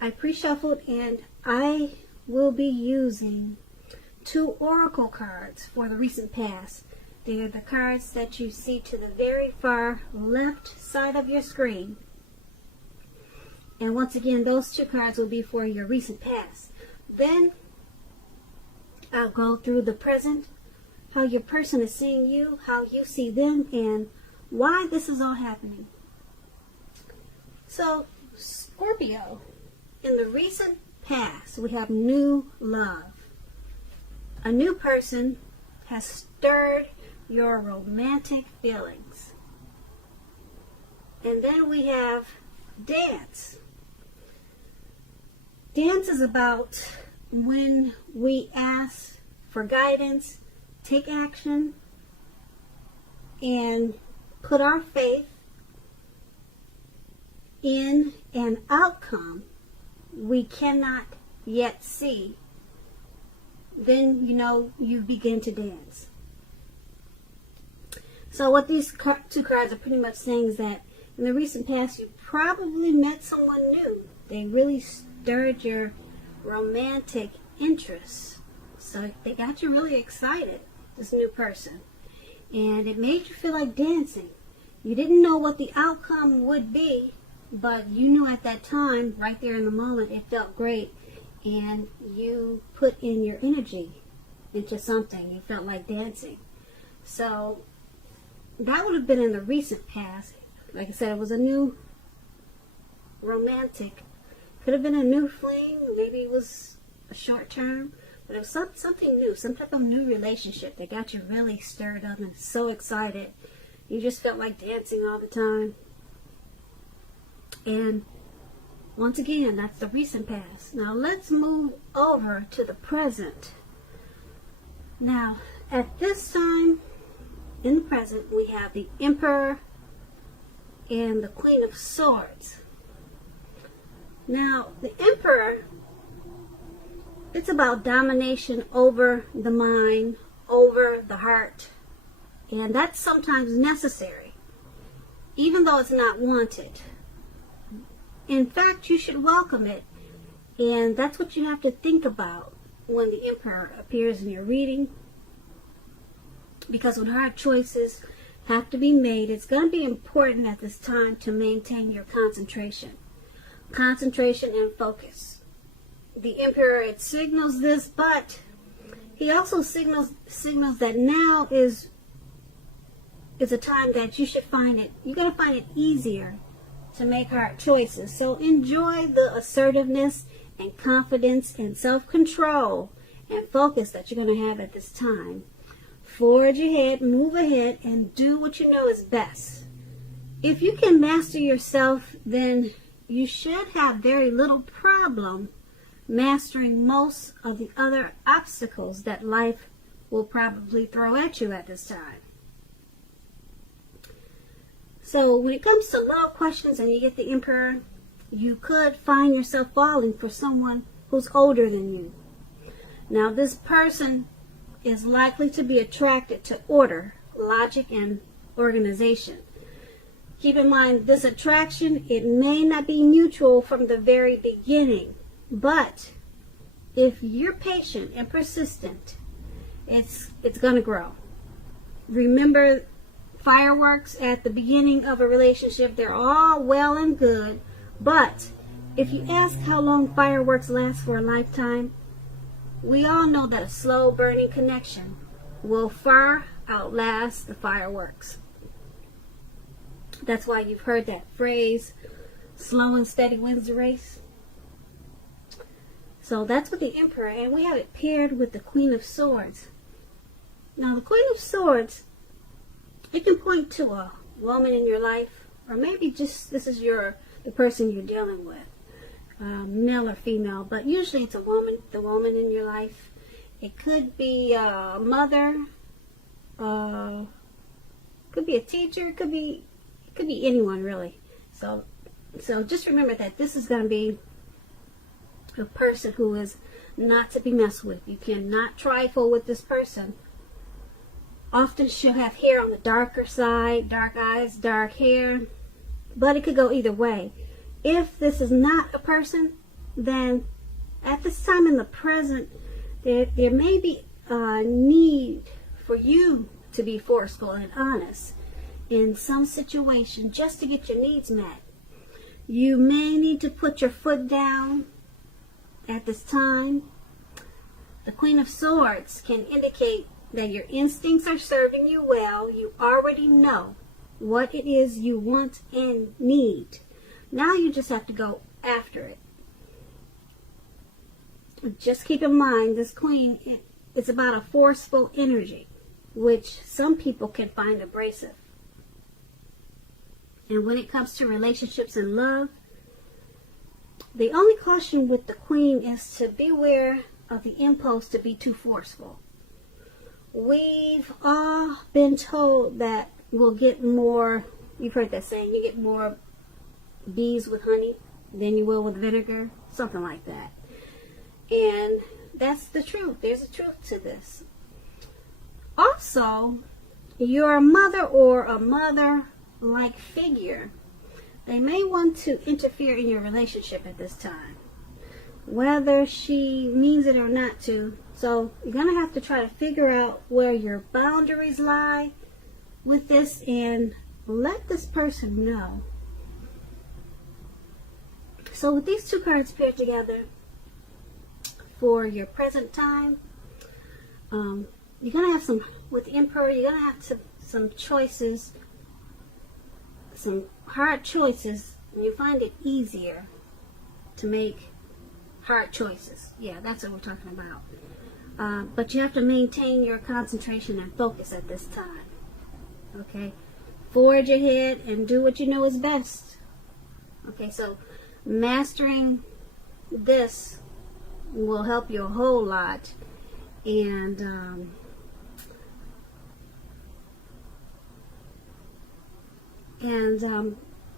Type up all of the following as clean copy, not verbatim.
I pre-shuffled, and I will be using 2 oracle cards for the recent past. They are the cards that you see to the very far left side of your screen. And once again, those 2 cards will be for your recent past. Then I'll go through the present, how your person is seeing you, how you see them, and why this is all happening. So, Scorpio, in the recent past, we have new love. A new person has stirred your romantic feelings. And then we have dance. Dance is about when we ask for guidance, take action, and put our faith in an outcome we cannot yet see. Then, you begin to dance. So what these 2 cards are pretty much saying is that in the recent past, you probably met someone new. They really stirred your romantic interest. So they got you really excited, this new person. And it made you feel like dancing. You didn't know what the outcome would be, but you knew at that time, right there in the moment, it felt great. And you put in your energy into something. You felt like dancing. So that would have been in the recent past. Like I said, it was a new romantic. Could have been a new fling. Maybe it was a short term. But it was something new. Some type of new relationship that got you really stirred up and so excited. You just felt like dancing all the time. And once again, that's the recent past. Now let's move over to the present. Now, at this time, in the present, we have the Emperor and the Queen of Swords. Now, the Emperor, it's about domination over the mind, over the heart. And that's sometimes necessary, even though it's not wanted. In fact, you should welcome it. And that's what you have to think about when the Emperor appears in your reading. Because when hard choices have to be made, it's going to be important at this time to maintain your concentration. Concentration and focus. The Emperor, it signals this, but he also signals that now is a time that you're going to find it easier to make hard choices. So enjoy the assertiveness and confidence and self-control and focus that you're going to have at this time. Forge ahead, move ahead, and do what you know is best. If you can master yourself, then you should have very little problem mastering most of the other obstacles that life will probably throw at you at this time. So when it comes to love questions and you get the Emperor, you could find yourself falling for someone who's older than you. Now this person is likely to be attracted to order, logic, and organization. Keep in mind, this attraction, it may not be mutual from the very beginning, but if you're patient and persistent, it's going to grow. Remember, fireworks at the beginning of a relationship, they're all well and good, but if you ask how long fireworks last for a lifetime, we all know that a slow burning connection will far outlast the fireworks. That's why you've heard that phrase, slow and steady wins the race. So that's with the Emperor, and we have it paired with the Queen of Swords. Now the Queen of Swords, it can point to a woman in your life, or maybe just this is the person you're dealing with, male or female, but usually it's a woman, the woman in your life. It could be a mother, could be a teacher, it could be anyone really. So just remember that this is going to be a person who is not to be messed with. You cannot trifle with this person. Often she'll have hair on the darker side, dark eyes, dark hair, but it could go either way. If this is not a person, then at this time in the present, there may be a need for you to be forceful and honest in some situation just to get your needs met. You may need to put your foot down at this time. The Queen of Swords can indicate that your instincts are serving you well. You already know what it is you want and need. Now you just have to go after it. Just keep in mind, this Queen is about a forceful energy, which some people can find abrasive. And when it comes to relationships and love, the only caution with the Queen is to beware of the impulse to be too forceful. We've all been told that we'll get more, you've heard that saying, you get more bees with honey than you will with vinegar, something like that. And that's the truth. There's a truth to this. Also, your mother or a mother-like figure, they may want to interfere in your relationship at this time, whether she means it or not to. So you're going to have to try to figure out where your boundaries lie with this and let this person know. So with these two cards paired together for your present time, you're going to have some, with the Emperor, you're going to have some choices, some hard choices, and you find it easier to make hard choices. Yeah, that's what we're talking about. But you have to maintain your concentration and focus at this time. Okay? Forge ahead and do what you know is best. Okay, so mastering this will help you a whole lot. And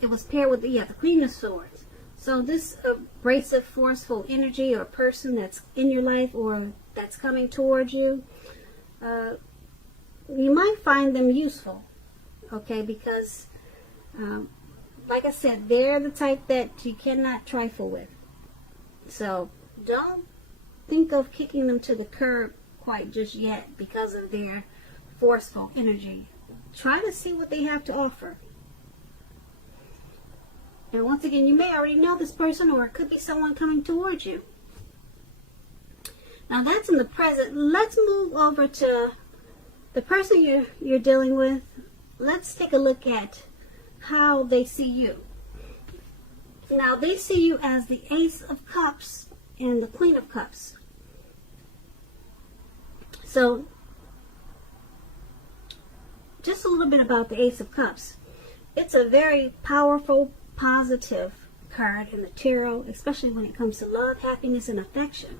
it was paired with the Queen of Swords. So this abrasive, forceful energy or person that's in your life or that's coming towards you, you might find them useful, okay? Because, like I said, they're the type that you cannot trifle with. So don't think of kicking them to the curb quite just yet because of their forceful energy. Try to see what they have to offer. And once again, you may already know this person, or it could be someone coming towards you. Now that's in the present. Let's move over to the person you're dealing with. Let's take a look at how they see you. Now they see you as the Ace of Cups and the Queen of Cups. So just a little bit about the Ace of Cups. It's a very powerful, positive card in the tarot, especially when it comes to love, happiness, and affection.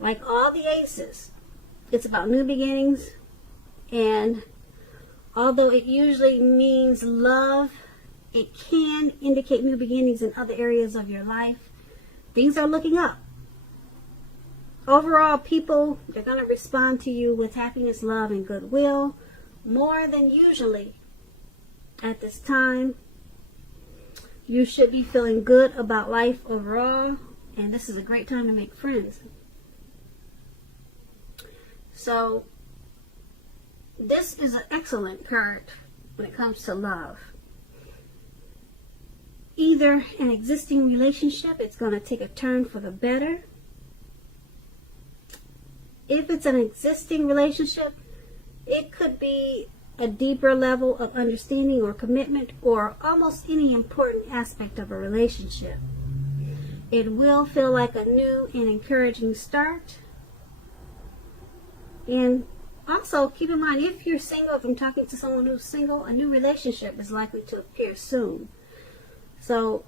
Like all the aces, it's about new beginnings, and although it usually means love, it can indicate new beginnings in other areas of your life. Things are looking up. Overall, people, they're going to respond to you with happiness, love, and goodwill more than usually at this time. You should be feeling good about life overall, and this is a great time to make friends. So this is an excellent card when it comes to love. Either an existing relationship, it's going to take a turn for the better. If it's an existing relationship, it could be a deeper level of understanding or commitment, or almost any important aspect of a relationship. It will feel like a new and encouraging start. And also keep in mind, if you're single, if I'm talking to someone who's single, a new relationship is likely to appear soon. So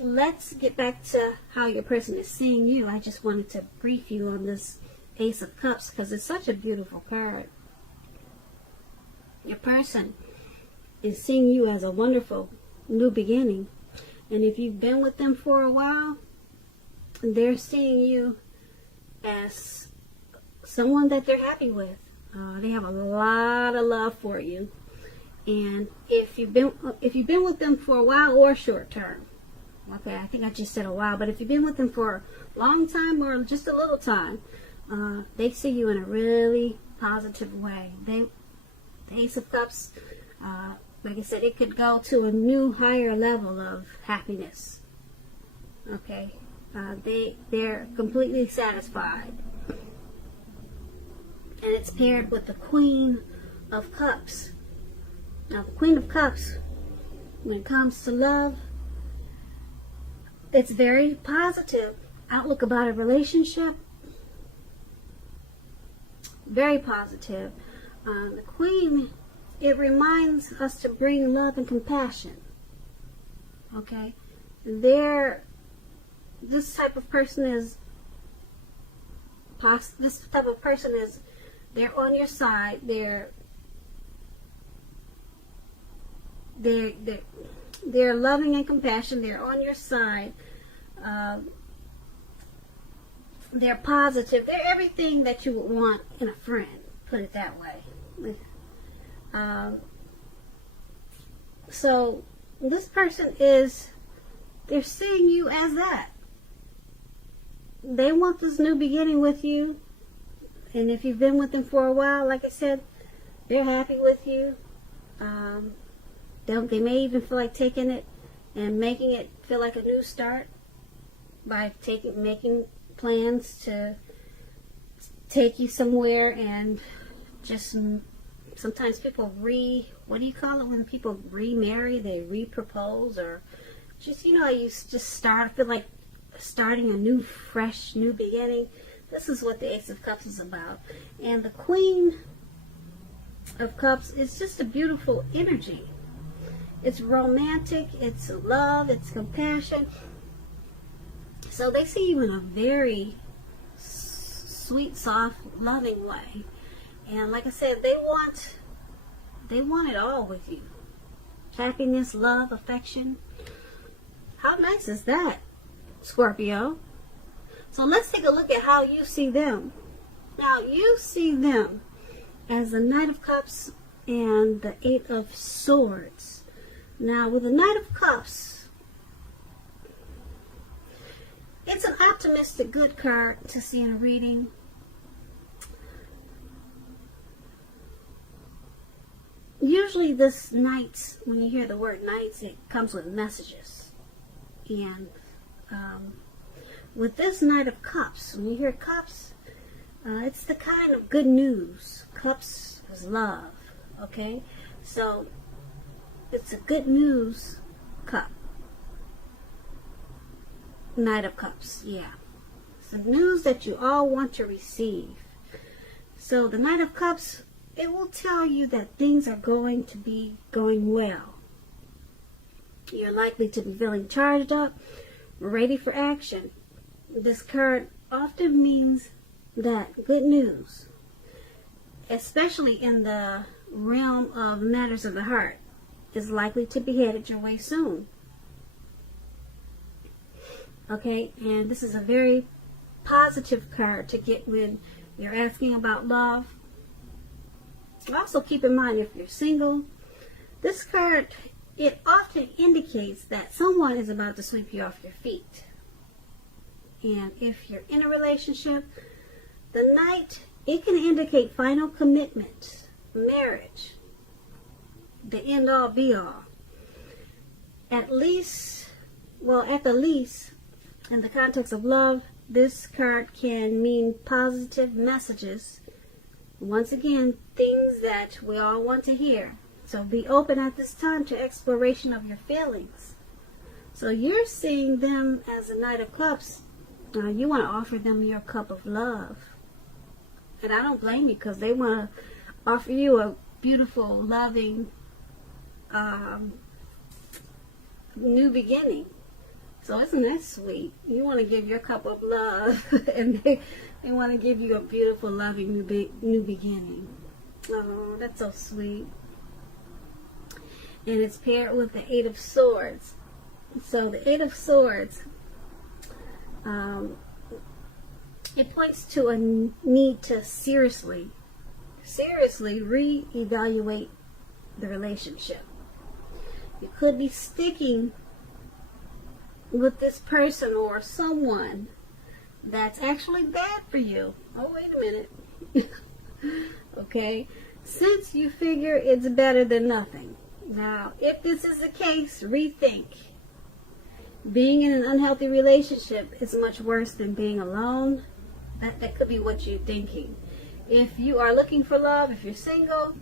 let's get back to how your person is seeing you. I just wanted to brief you on this Ace of Cups because it's such a beautiful card. Your person is seeing you as a wonderful new beginning. And if you've been with them for a while, they're seeing you as someone that they're happy with. They have a lot of love for you. And if you've been with them for a while or short term, Okay, I think I just said a while, but if you've been with them for a long time or just a little time, they see you in a really positive way. The Ace of Cups, like I said, it could go to a new higher level of happiness. Okay, they're completely satisfied, and it's paired with the Queen of Cups. Now, the Queen of Cups, when it comes to love, it's very positive outlook about a relationship. Very positive. The Queen, it reminds us to bring love and compassion. Okay, this type of person is. They're on your side. They're loving and compassion. They're on your side. They're positive. They're everything that you would want in a friend. Put it that way. So this person they're seeing you as that. They want this new beginning with you. And if you've been with them for a while, like I said, they're happy with you. They may even feel like taking it and making it feel like a new start by making plans to take you somewhere, and just sometimes people what do you call it when people remarry? They repropose, or just, you just feel like starting a new, fresh, new beginning. This is what the Ace of Cups is about. And the Queen of Cups is just a beautiful energy. It's romantic, it's love, it's compassion. So they see you in a very sweet, soft, loving way. And like I said, they want it all with you. Happiness, love, affection. How nice is that, Scorpio? So let's take a look at how you see them. Now, you see them as the Knight of Cups and the Eight of Swords. Now, with the Knight of Cups, it's an optimistic, good card to see in a reading. Usually this Knights, when you hear the word Knights, it comes with messages. And with this Knight of Cups, when you hear Cups, it's the kind of good news. Cups is love, okay? So it's a good news cup. Knight of Cups, yeah. It's the news that you all want to receive. So the Knight of Cups, it will tell you that things are going to be going well. You're likely to be feeling charged up, ready for action. This card often means that good news, especially in the realm of matters of the heart, is likely to be headed your way soon. Okay, and this is a very positive card to get when you're asking about love. Also keep in mind, if you're single, this card, it often indicates that someone is about to sweep you off your feet. And if you're in a relationship, the Knight, it can indicate final commitment, marriage, the end all be all. At the least, in the context of love, this card can mean positive messages. Once again, things that we all want to hear. So be open at this time to exploration of your feelings. So you're seeing them as a Knight of Cups. You want to offer them your cup of love. And I don't blame you, because they want to offer you a beautiful, loving, new beginning. So isn't that sweet? You want to give your cup of love, and they want to give you a beautiful, loving new beginning. Oh, that's so sweet. And it's paired with the Eight of Swords. So the Eight of Swords, it points to a need to seriously reevaluate the relationship. You could be sticking with this person or someone that's actually bad for you. Oh, wait a minute. Okay, since you figure it's better than nothing. Now, if this is the case, rethink. Being in an unhealthy relationship is much worse than being alone. That could be what you're thinking. If you are looking for love, if you're single,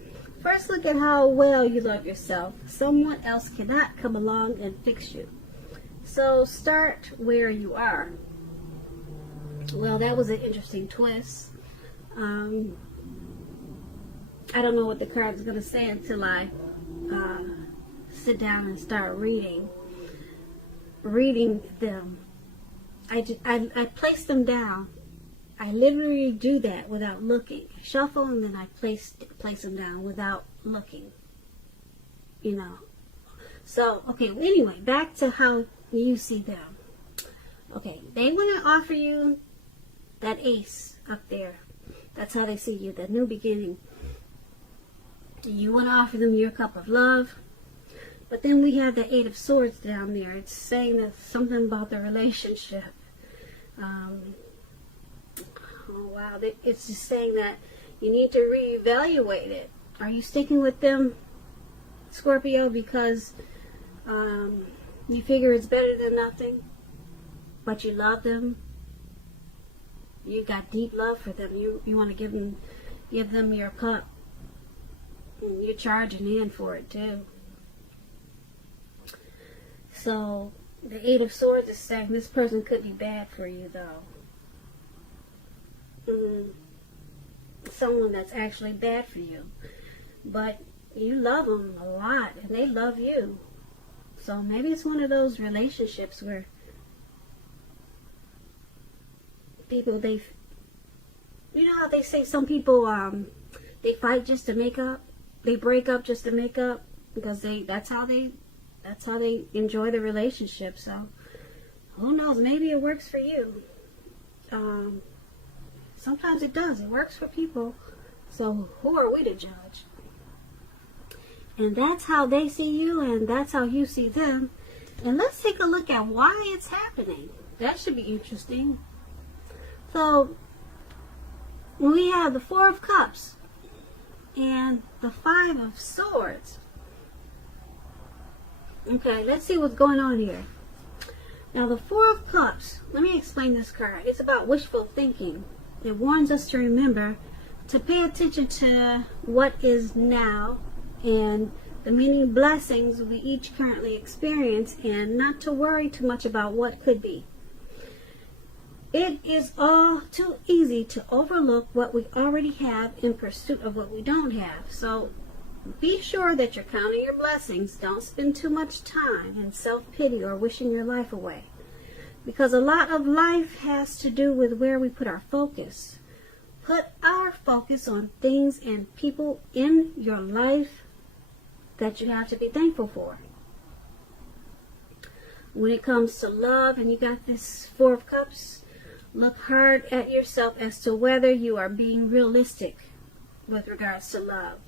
first look at how well you love yourself. Someone else cannot come along and fix you. So start where you are. Well, that was an interesting twist. I don't know what the card's going to say until I sit down and start reading them. I place them down. I literally do that without looking. I shuffle and then I place them down without looking. You know. So, okay, anyway, back to how you see them. Okay, they want to offer you that ace up there. That's how they see you, the new beginning. You want to offer them your cup of love. But then we have the Eight of Swords down there. It's saying that something about the relationship. Oh, wow. It's just saying that you need to reevaluate it. Are you sticking with them, Scorpio, because you figure it's better than nothing, but you love them? You got deep love for them. You want to give them your cup. And you're charging in for it too. So the Eight of Swords is saying this person could be bad for you, though. Someone that's actually bad for you, but you love them a lot and they love you. So maybe it's one of those relationships where people, you know how they say some people they fight just to make up. They break up just to make up because that's how they enjoy the relationship. So who knows? Maybe it works for you. Sometimes it does. It works for people. So who are we to judge? And that's how they see you, and that's how you see them. And let's take a look at why it's happening. That should be interesting. So we have the Four of Cups and the Five of Swords. Okay, let's see what's going on here. Now the Four of Cups, let me explain this card. It's about wishful thinking. It warns us to remember to pay attention to what is now and the many blessings we each currently experience, and not to worry too much about what could be. It is all too easy to overlook what we already have in pursuit of what we don't have. So be sure that you're counting your blessings. Don't spend too much time in self-pity or wishing your life away. Because a lot of life has to do with where we put our focus. Put our focus on things and people in your life that you have to be thankful for. When it comes to love, and you got this Four of Cups, look hard at yourself as to whether you are being realistic with regards to love.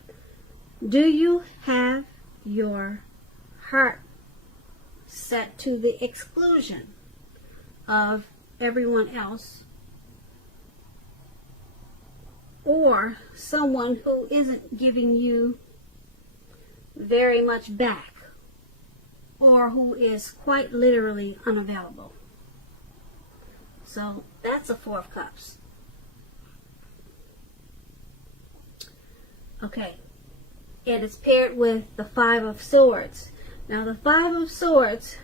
Do you have your heart set to the exclusion of everyone else, or someone who isn't giving you very much back, or who is quite literally unavailable? So that's a Four of Cups. Okay, and it's paired with the Five of Swords. Now the Five of Swords,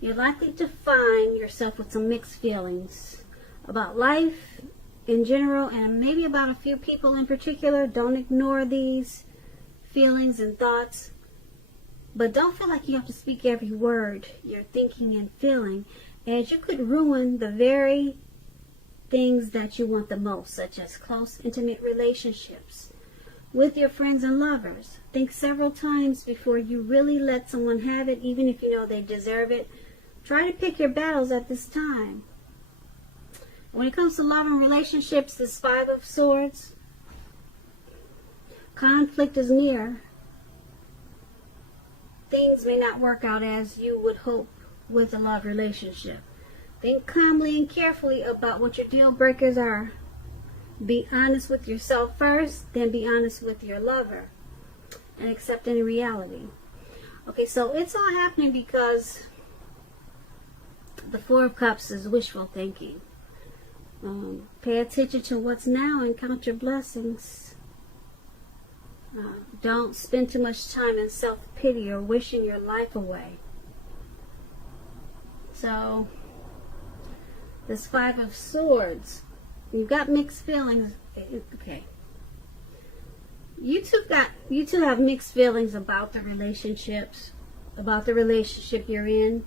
you're likely to find yourself with some mixed feelings about life in general, and maybe about a few people in particular. Don't ignore these feelings and thoughts, but don't feel like you have to speak every word you're thinking and feeling, as you could ruin the very things that you want the most, such as close, intimate relationships with your friends and lovers. Think several times before you really let someone have it, even if you know they deserve it. Try to pick your battles at this time. When it comes to love and relationships, this Five of Swords, conflict is near. Things may not work out as you would hope with a love relationship. Think calmly and carefully about what your deal breakers are. Be honest with yourself first, then be honest with your lover, and accept any reality. Okay, so it's all happening because the Four of Cups is wishful thinking. Pay attention to what's now and count your blessings. Don't spend too much time in self-pity or wishing your life away. So, this Five of Swords, you've got mixed feelings. Okay. You two have mixed feelings about the relationships, about the relationship you're in.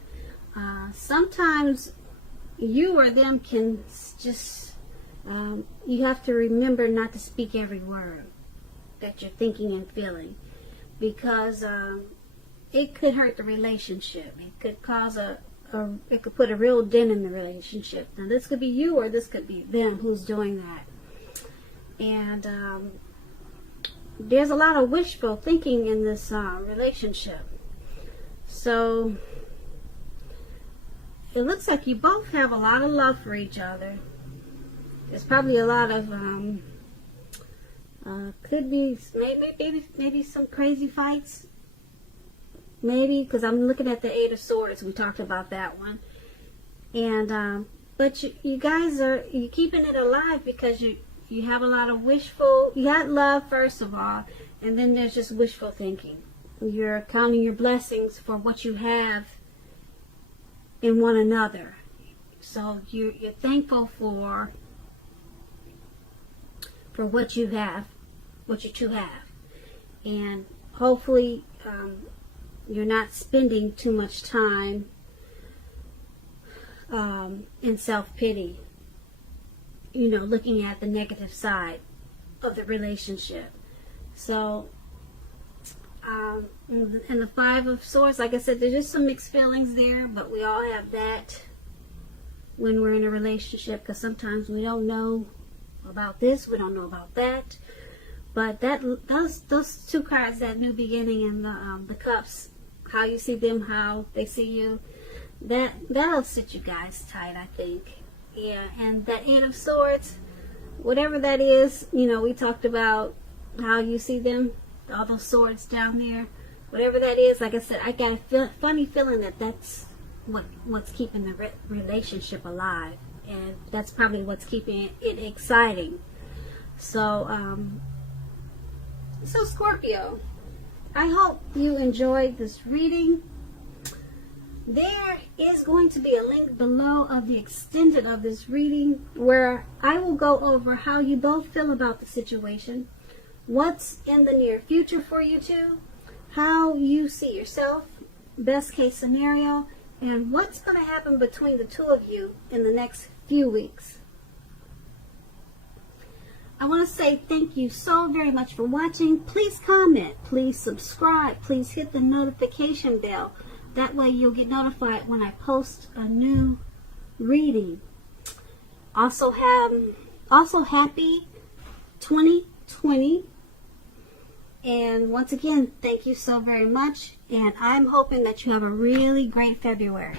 Sometimes you or them can just, you have to remember not to speak every word that you're thinking and feeling, because it could hurt the relationship. It could cause it could put a real dent in the relationship. Now this could be you or this could be them who's doing that. And there's a lot of wishful thinking in this relationship. So it looks like you both have a lot of love for each other. There's probably a lot of could be maybe some crazy fights. Maybe, because I'm looking at the Eight of Swords. We talked about that one. And but you guys are keeping it alive because you have a lot of wishful. You got love first of all, and then there's just wishful thinking. You're counting your blessings for what you have in one another. So you're thankful for what you have, what you two have, and hopefully you're not spending too much time in self-pity, looking at the negative side of the relationship. So and the Five of Swords, like I said, there's just some mixed feelings there, but we all have that when we're in a relationship, because sometimes we don't know about this, we don't know about that. But those two cards, that new beginning and the cups, how you see them, how they see you, that'll sit you guys tight, I think. Yeah, and that Eight of Swords, whatever that is, we talked about how you see them, all those swords down there, whatever that is. Like I said, I got a funny feeling that that's what's keeping the relationship alive, and that's probably what's keeping it exciting. So Scorpio, I hope you enjoyed this reading. There is going to be a link below of the extended of this reading where I will go over how you both feel about the situation, what's in the near future for you two, how you see yourself, best case scenario, and what's going to happen between the two of you in the next few weeks. I want to say thank you so very much for watching. Please comment, please subscribe, please hit the notification bell. That way you'll get notified when I post a new reading. Also happy 2020. And once again, thank you so very much. And I'm hoping that you have a really great February.